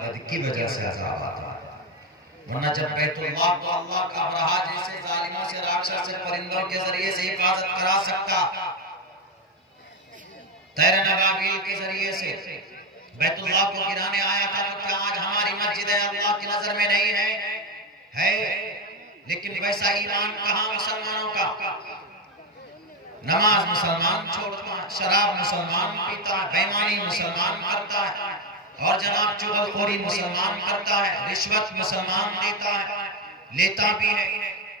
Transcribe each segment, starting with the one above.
की वजह से अज़ाब आता है। वरना जब बैतुल्लाह को अल्लाह का अब्रहा जैसे जालिमों से, राक्षस से, परिंदों के जरिए से हिफाजत करा सकता, तैर नबाबील के जरिए से बैतुल्लाह को गिराने आया था, तो क्या आज हमारी मस्जिद अल्लाह की नजर में नहीं है? लेकिन वैसा ईमान कहां मुसलमानों का? नमाज मुसलमान छोड़ता है, शराब मुसलमान पीता है, बेईमानी मुसलमान करता है, और जनाब चुगलखोरी मुसलमान करता है, रिश्वत मुसलमान देता है, लेता भी है,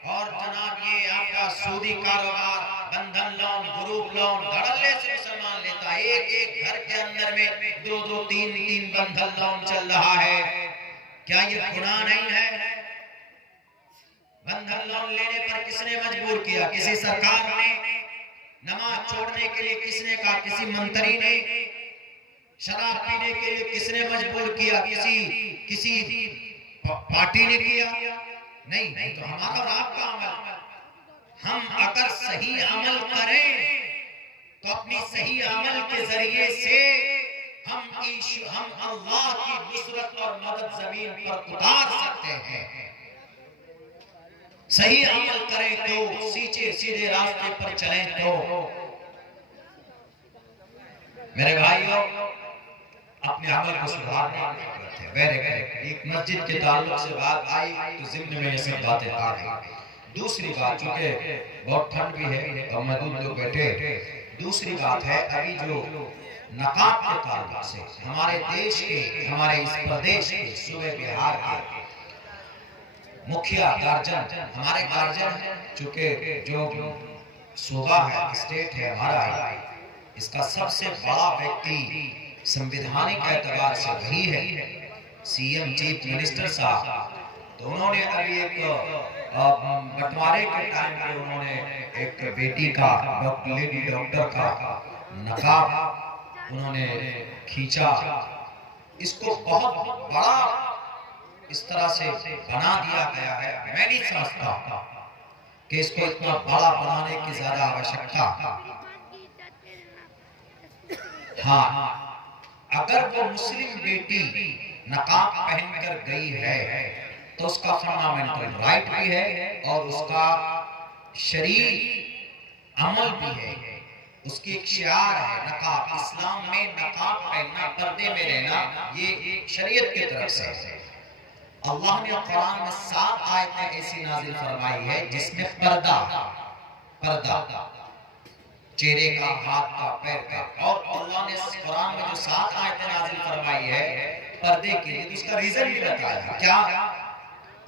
और जनाब ये आपका सूदी कारोबार, बंधन लोन, ग्रुप लोन, धड़ल्ले से मुसलमान लेता है। एक घर के अंदर में 2-2, 3-3 बंधन लोन चल रहा है। क्या ये गुनाह नहीं है? बंधन लोन लेने पर किसने मजबूर किया? किसी सरकार ने? नमाज छोड़ने के लिए किसने कहा? किसी मंत्री ने? शराब पीने के लिए किसने मजबूर किया? किसी पार्टी ने किया? नहीं, तो हमारा और आपका अमल। हम अगर सही अमल करें तो अपनी सही अमल के जरिए से हम अल्लाह की नुसरत और मदद जमीन पर उतार सकते हैं। सही अमल करें तो, सीधे रास्ते पर चलें तो। मेरे भाइयों, अपने अमल को सुधारने वेरे एक मस्जिद के ताल्लुक से बात आई तो जिम्मे में ये सब बातें आ गई। दूसरी बात, चूंकि बहुत ठंड भी है और मौजूद लोग बैठे, दूसरी बात है अभी जो नकाब के ताल्लुक से हमारे देश के, हमारे इस प्रदेश के, सूबे बिहार के मुखिया गार्जियन, हमारे गार्जियन, चूंकि जो सूबा है, स्टेट है हमारा, इसका सबसे बड़ा व्यक्ति संवैधानिक एतबार से वही है, सीएम, चीफ मिनिस्टर साहब। तो उन्होंने अभी एक बंटवारे के टाइम पे उन्होंने एक बेटी का, लेडी डॉक्टर का नकाब उन्होंने खींचा। इसको बहुत बड़ा इस तरह से बना दिया गया है। मैं नहीं समझता कि इसको इतना बड़ा बनाने की ज्यादा आवश्यकता। हाँ, अगर वो मुस्लिम बेटी नकाब पहनकर गई है तो उसका फंडामेंटल राइट भी है और उसका शरीय अमल भी है, उसकी एक शियार है नकाब। इस्लाम में नकाब पहनना, पर्दे में रहना, ये शरीयत की तरफ से है। अल्लाह ने कुरान में 7 आयतें ऐसी नाजिल फरमाई है जिसमें पर्दा, चेहरे का, हाथ का, पैर का, और अल्लाह ने कुरान में जो 7 आयतें नाजिल फरमाई है पर्दे के लिए, तो उसका रीजन भी बताया। क्या,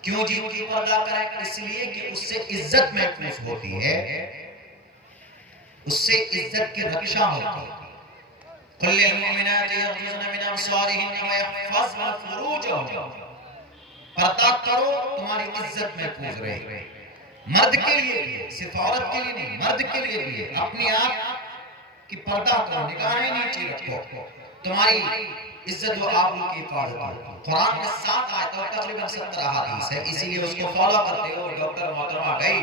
क्यों जी की पर्दा करें? इसलिए कि उससे इज्जत महफूज होती है, उससे इज्जत की रक्षा होती है। पर्दा करो, तुम्हारी इज्जत महफूज रहे। मर्द के लिए भी, सिर्फ औरत के लिए नहीं, मर्द के लिए भी। अपनी आप की पर्दा करो, निगाहें नीचे रखो, तुम्हारी इज्जत व आबरू की हिफाजत हो। कुरान में 7 आयत और तकरीबन 70 हदीस है, इसीलिए उसको फॉलो करते हो। डॉक्टर मोहतरमा गई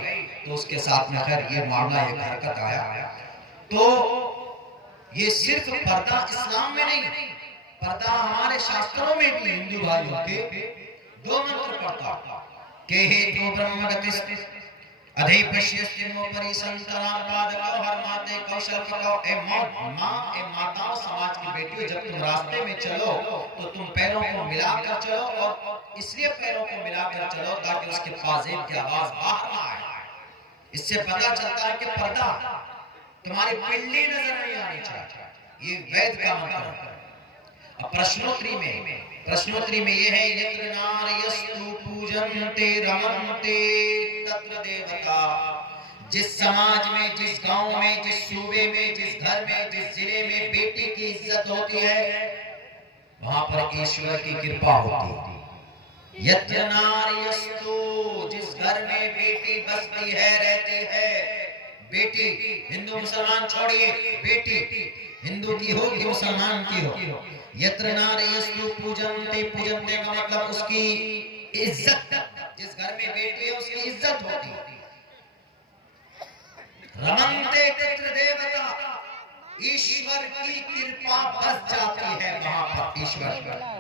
तो उसके साथ में खैर ये मामला, एक हरकत आया। तो ये सिर्फ पर्दा इस्लाम में नहीं, पर्दा हमारे शास्त्रों में भी हिंदू भाइयों के 2 मंत्र पढ़ता के हे तो ब्रह्मगतिस अधिपश्यस्यमोपरि संतराम पादकौ हर माते कौशल कौ। ए माँ, ए माताओं, समाज की बेटियों, जब तुम रास्ते में चलो तो तुम पैरों को मिलाकर चलो, और इसलिए पैरों को मिलाकर चलो ताकि उसके फाज़ेब की आवाज बाहर ना आए। इससे पता चलता है कि पर्दा, तुम्हारी पिल्ली नजर नहीं आनी चाहिए। ये वेद का मंत्र है। अब प्रश्नोत्तरी में ये है, यत्र नार्यस्तु पूजन्ते रमन्ते तत्र देवता। जिस समाज में, जिस गांव में, जिस सूबे में, जिस घर में, जिस जिले में बेटी की इज्जत होती है, वहां पर ईश्वर की कृपा होती है। यत्र नार्यस्तु, जिस घर में बेटी बसती है, रहती है, बेटी, हिंदू मुसलमान छोड़िए, बेटी हिंदू की हो कि मुसलमान की हो, यत्र नार्यस्तु पूजन्ते, पूजन्ते का मतलब उसकी इज्जत, जिस घर में बेटी है उसकी इज्जत होती है। रमन्ते तत्र देवता, ईश्वर की कृपा बस जाती है वहां पर, ईश्वर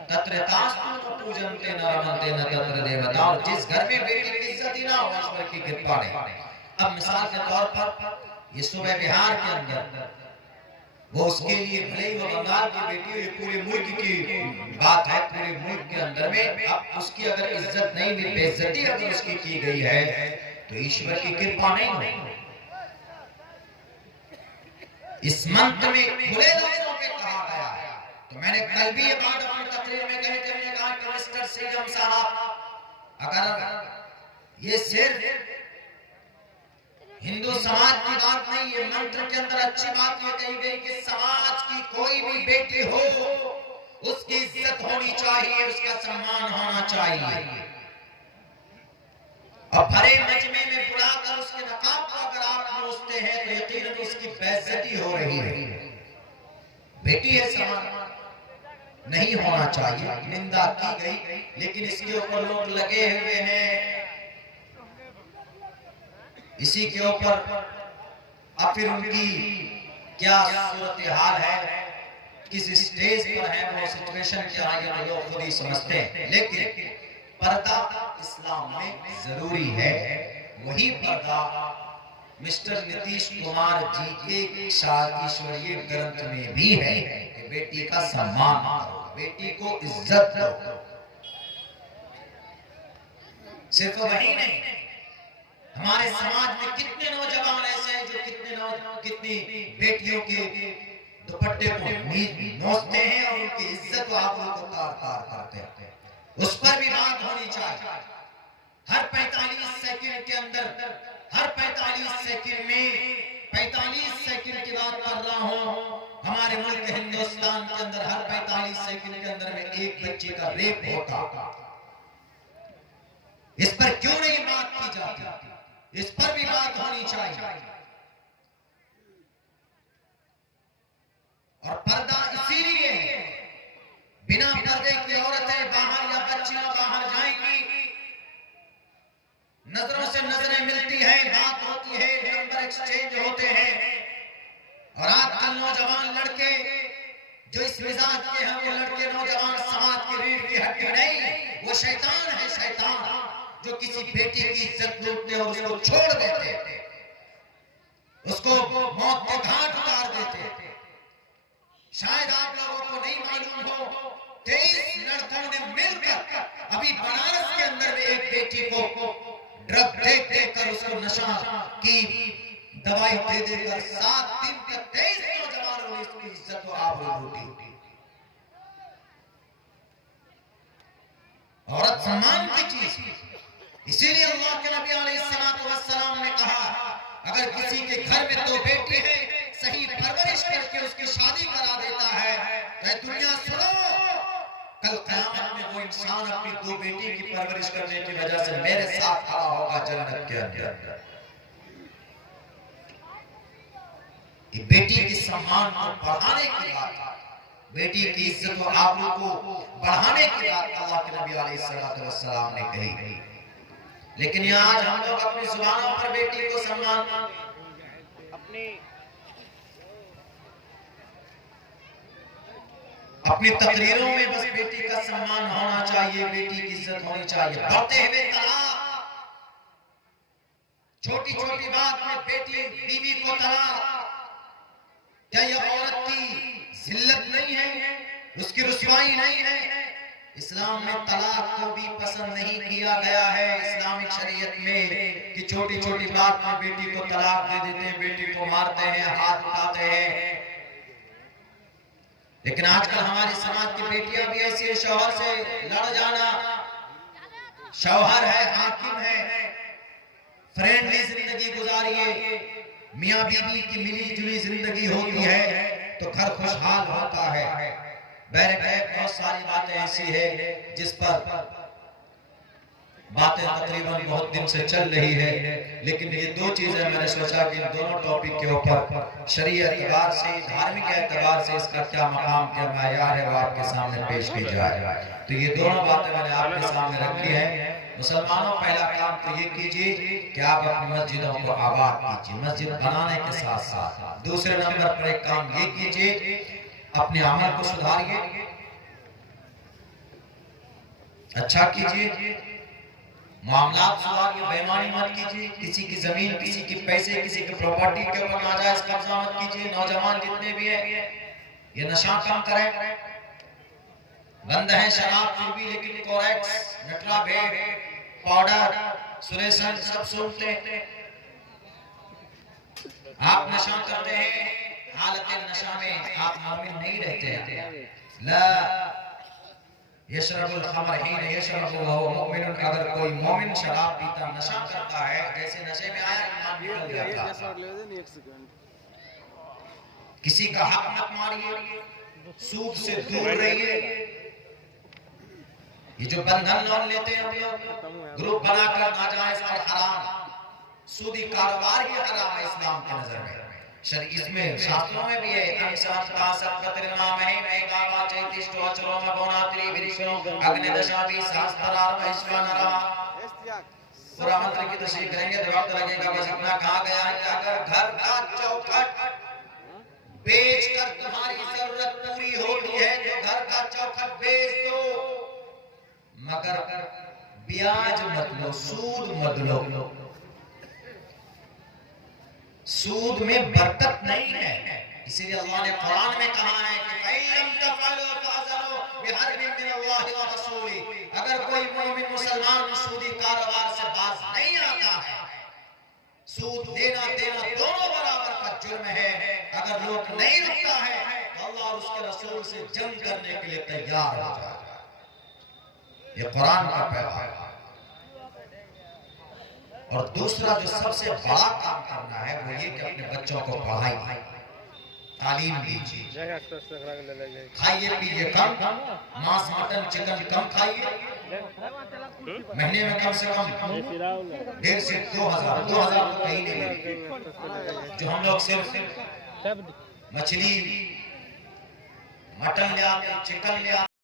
तत्र तास्तु पूजन्ते न रमन्ते न तत्र देवता। और जिस घर में बेटी की इज्जत ही ना हो, ईश्वर की कृपा नहीं। अब मिसाल के तौर पर ये सुबह बिहार के अंदर वो उसके लिए भले ही वो बंगाल की बेटी हो, ये पूरे मुल्क की बात है, पूरे मुल्क के अंदर में अब उसकी अगर इज्जत नहीं हुई, बेइज्जती अगर उसकी की गई है तो ईश्वर की कृपा नहीं हो। इस मंत्र में खुले लफ्जों में कहा गया है। तो मैंने कल भी ये बात अपनी तकरीर में कही थी, मैंने कहा कि मिस्टर सीगम साहब, अगर ये सिर्फ हिंदू समाज की बात नहीं, ये मंत्र के अंदर अच्छी बात ये कही गई कि समाज की कोई भी बेटी हो उसकी इज्जत होनी चाहिए, उसका सम्मान होना चाहिए। और भरे मजमे में बुलाकर उसके नकाब को अगर आप नोचते हैं तो यकीनन उसकी बेइज्जती हो रही है। बेटी है, सम्मान नहीं होना चाहिए, निंदा की गई, लेकिन इसके ऊपर लोग लगे हुए हैं, इसी के ऊपर अब फिर उनकी क्या सूरत हाल है, किस स्टेज पर है, वो सिचुएशन क्या है, ये लोग खुद ही समझते हैं। लेकिन पर्दा इस्लाम में जरूरी है। वही पर्दा मिस्टर नीतीश कुमार जी के साथ ईश्वरीय ग्रंथ में भी है कि बेटी का सम्मान करो, बेटी को इज्जत दो। सिर्फ वही नहीं, हमारे समाज में कितने नौजवान ऐसे हैं जो कितनी बेटियों के दुपट्टे को नोचते हैं और उनकी इज्जत व आबरू को तार-तार करते हैं। उस पर भी बात होनी चाहिए। हर 45 सेकंड के अंदर, हर 45 सेकंड में 45 सेकंड की बात कर रहा हूं, हमारे मुल्क हिंदुस्तान के अंदर हर 45 सेकंड के अंदर में एक बच्चे का रेप होता। इस पर क्यों नहीं बात की जाती? इस पर भी बात होनी चाहिए। और पर्दा इसीलिए है, बिना पर्दे की औरतें बाहर या बच्चियां बाहर जाएंगी, नजरों से नजरें मिलती हैं, बात होती है, नंबर एक्सचेंज होते हैं। और आजकल नौजवान लड़के जो इस मिजाज के हैं, वो लड़के नौजवान समाज की रीढ़ की हड्डी नहीं, वो शैतान है, शैतान जो किसी बेटी की इज्जत लूटते और उसको छोड़ देते, उसको मौत के घाट उतार देते। शायद आप लोगों को नहीं मालूम हो, 23 लड़कों ने मिलकर अभी बनारस के अंदर में एक बेटी को ड्रग देकर उसको नशा की दवाई दे देकर 7 दिन के 23 नौजवानों ने उसकी इज्जत को आबरू लूटी। औरत सम्मान की चीज, इसीलिए अल्लाह के नबी अलैहिस्सलाम ने कहा, अगर किसी के घर में 2 बेटी है, सही परवरिश करके उसकी शादी करा देता है, तो दुनिया सुनो, कल क़यामत में वो इंसान अपनी 2 बेटी की परवरिश करने की वजह से मेरे साथ खड़ा होगा जन्नत के अंदर। ये बेटी के सम्मान को बढ़ाने की बात, बेटी की इज्जत और आबरू को बढ़ाने की बात अल्लाह के नबी अलैहिस्सलाम ने कही। लेकिन यहाँ आज हम लोग अपनी जुबानों पर बेटी को सम्मान, अपनी तकरीरों में बस बेटी का सम्मान होना चाहिए, बेटी की इज्जत होनी चाहिए। बढ़ते हुए तलाक, छोटी छोटी बात में बेटी बीवी को तलाक, क्या यह औरत की जिल्लत नहीं है, उसकी रुसवाई नहीं है? इस्लाम में तलाक को भी पसंद नहीं किया गया है इस्लामिक शरीयत में कि छोटी छोटी बात में बेटी को तलाक दे देते हैं, बेटी को मारते हैं, हाथ उठाते हैं। लेकिन आजकल हमारे समाज की बेटियां भी ऐसी है, शौहर से लड़ जाना, शौहर है, हाकिम है, फ्रेंडली जिंदगी गुजारिए, मियां बीवी की मिली जुली जिंदगी होती है तो घर खुशहाल होता है। बैरक बहुत सारी बातें ऐसी है जिस पर बातें तकरीबन बहुत दिन से चल रही है, लेकिन ये 2 चीजें मैंने सोचा कि इन दोनों टॉपिक के ऊपर शरीयत एतबार से, धार्मिक एतबार से इसका क्या मकाम, क्या मायार है, वो आपके सामने पेश की जाए। तो ये दोनों बातें मैंने आपके सामने रखी है। मुसलमानों, पहला काम तो ये कीजिए कि आप अपनी मस्जिदों को आबाद कीजिए, मस्जिद बनाने के साथ साथ। दूसरे नंबर पर एक काम ये कीजिए, अपने अमल को सुधारिए, अच्छा कीजिए, मामलात सुधारिए, बेईमानी मत कीजिए, किसी की जमीन, किसी की पैसे, किसी की प्रॉपर्टी के ऊपर नाजायज कब्जा मत कीजिए। नौजवान जितने भी हैं ये नशा कम करें। बंद है शराब फिर भी, लेकिन कोरेक्स, नटराभेद, पाउडर, सुरेशन सब सूंघते हैं। आप नशा करते हैं, हालत नशा में आप मोमिन नहीं रहते हैं। ला यशरबुल खमर हीन यशरबु वहुव मुमिन, अगर कोई मोमिन शराब पीता नशा करता है, जैसे नशे में आया ईमान निकल जाता। किसी का हक मत मारिए, सूद से दूर रहिए। ये जो बंधन लोन लेते हैं हम लोग ग्रुप बनाकर नाजायज और हराम सूदी कारोबार ही हराम है इस्लाम के नजर में। इसमें शास्त्रों में भी है पूरा मंत्र की तशरीह करेंगे तो वक्त लगेगा, बस इतना कहा गया है कि अगर घर का चौखट बेचकर तुम्हारी जरूरत पूरी होती है तो घर का चौखट बेच दो, मगर ब्याज मत लो, सूद मत लो। सूद में बरकत नहीं है, इसीलिए अल्लाह ने कुरान में कहा है कि अगर कोई मोमिन मुसलमान सूदी कारोबार से बाज नहीं आता है, सूद देना देना दोनों बराबर का जुर्म है। अगर लोग नहीं रुकता है तो अल्लाह और उसके रसूल से जंग करने के लिए तैयार हो जाएगा। ये कुरान का पैगाम है। और दूसरा जो सबसे बड़ा काम करना है वो ये कि अपने बच्चों को पढ़ाई तालीम दीजिए। खाइए पीजिए कम, मांस मटन चिकन कम खाइए, महीने में कम से कम 1,500 से 2,000 कहीं नहीं। जो हम लोग सिर्फ मछली मटन ले आते, चिकन ले आते,